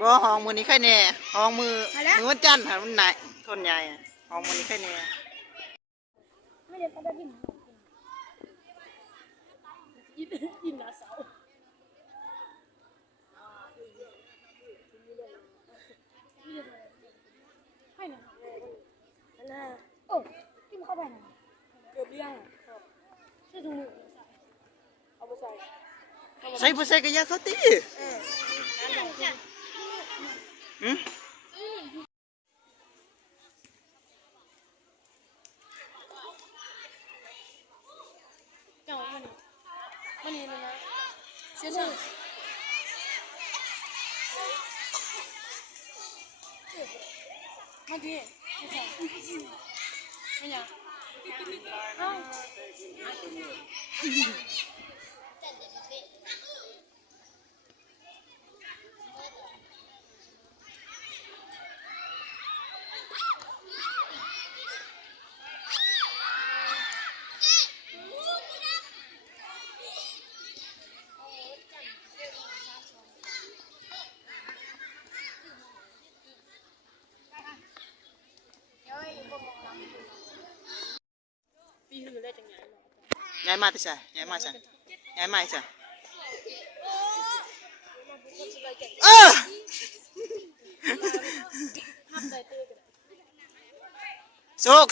บ่ห้องมือนี้ใครแน่ห้องมือวันจันทร์ค่ะมันไหนทนใหญ่ห้องมือนี้ใครแน่ไม่ได้ปลาดิ่งยินหน้าเสาให้หน่อยนะโอ้กินเข้าไปหน่อยเกือบเลี้ยงครับใช่ถุงมือเอาไปใส่ใส่ก็ยาเขาตีอืมเจ้ามันนี่นะเชื่อสั่งมาดิไม่อยากเอ้าปีหือเลยจังไงย้ายมาที่ใช่ย้ายมาใช่ย้ายมาใช่โชค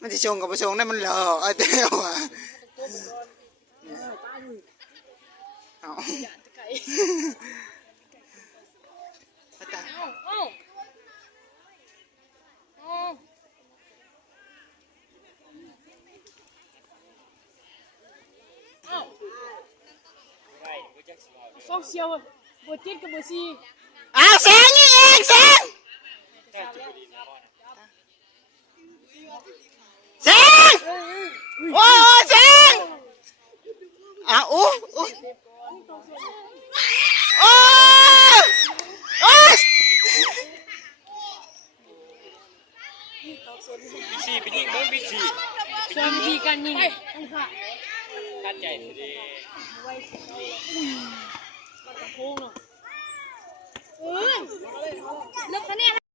มันจะชงกับประชงนั่นมันหลอกไอ้เต้าอ่ะเอาซอกเชียวบัวเจ็ดกับบัวซี อ้าวแสงนี่เองแสงโอ้แสงอ้าวโอ้โอ้ชีไปยิงเบิ้งบิ๊กชี ส่วนวิธีการยิงต้องค่ะ คาดใจดี ไว้สิกระโปงเนาะเลิกคะแนน